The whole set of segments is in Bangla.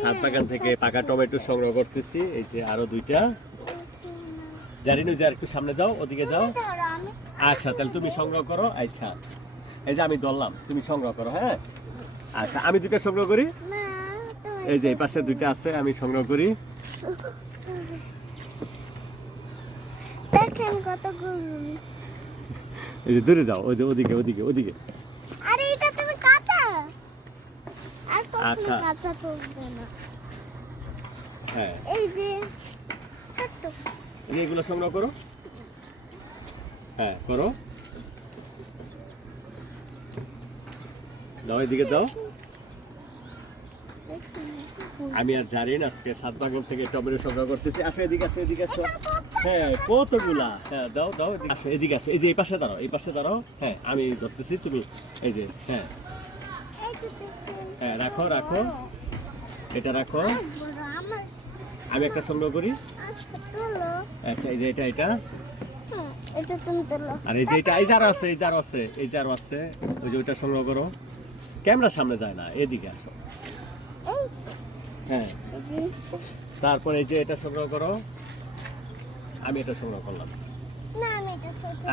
সাত বাগান থেকে পাকা টমেটো সংগ্রহ করতেছি। এই যে আরও দুইটা। জানি না যে আর একটু সামনে যাও ওদিকে যাও। আচ্ছা তাহলে তুমি সংগ্রহ করো। আচ্ছা। এই যে আমি ধরলাম তুমি সংগ্রহ করো হ্যাঁ? আচ্ছা আমি দুইটা সংগ্রহ করি? এই যে এই পাশে দুইটা আছে আমি সংগ্রহ করি। দেখেন কত গরু এই যে দূরে যাও ওই যে ওদিকে ওদিকে ওদিকে আরে এটা তুমি কাঁচা আর আচ্ছা। কাঁচা না। হ্যাঁ। এই যে ছোট্ট। সংগ্রহ করো। হ্যাঁ করো। দাও এদিকে দাও। আমি আর জানি না আজকে সাত বাগান থেকে টমেটো সংগ্রহ করতেছি। আসো এদিকে আসো এদিকে আসো। হ্যাঁ কতগুলা? হ্যাঁ দাও দাও এদিকে আসো। এদিকে আসো। এই যে এই পাশে দাঁড়াও এই পাশে দাঁড়াও। হ্যাঁ আমি ধরতেছি তুমি এই যে হ্যাঁ। হ্যাঁ রাখো রাখো। এটা রাখো। আমি একটা সংগ্রহ করি। আচ্ছা এই যে এটা এটা। আর এই যে এটা এই যার আছে এই যার আছে এই যার আছে। ওই যে ওইটা সংগ্রহ করো। ক্যামেরার সামনে যায় না এদিকে আসো। হ্যাঁ। যে এই যে এটা সংগ্রহ করো। আমি এটা সংগ্রহ করলাম।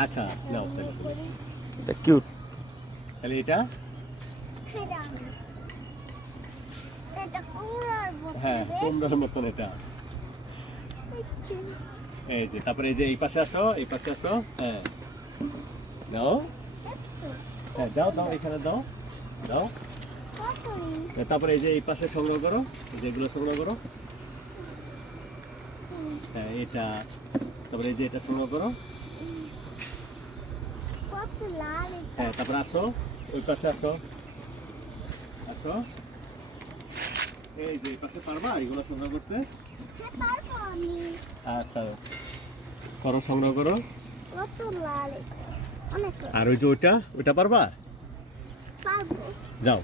আচ্ছা নাও তাহলে। কিউট তাহলে এটা এটা আমি। এটা কুমড়ার মতো হ্যাঁ। মতন এটা। এই যে, তারপরে এই যে এই পাশে আসো, এই পাশে আসো হ্যাঁ। দাও। হ্যাঁ দাও দাও, এখানে দাও দাও। তারপরে এই যে এই পাশে সংগ্রহ করো, এই যে এগুলো সংগ্রহ করো। হ্যাঁ এটা। তারপরে এই যে এটা সংগ্রহ করো। হ্যাঁ তারপরে আসো, ওই পাশে আসো। আসো এই যে পাশে পারবা এগুলো সংগ্রহ করতে? হ্যাঁ, আচ্ছা করো সংগ্রহ করো। আর ওই যে ওইটা ওইটা পারবা। যাও।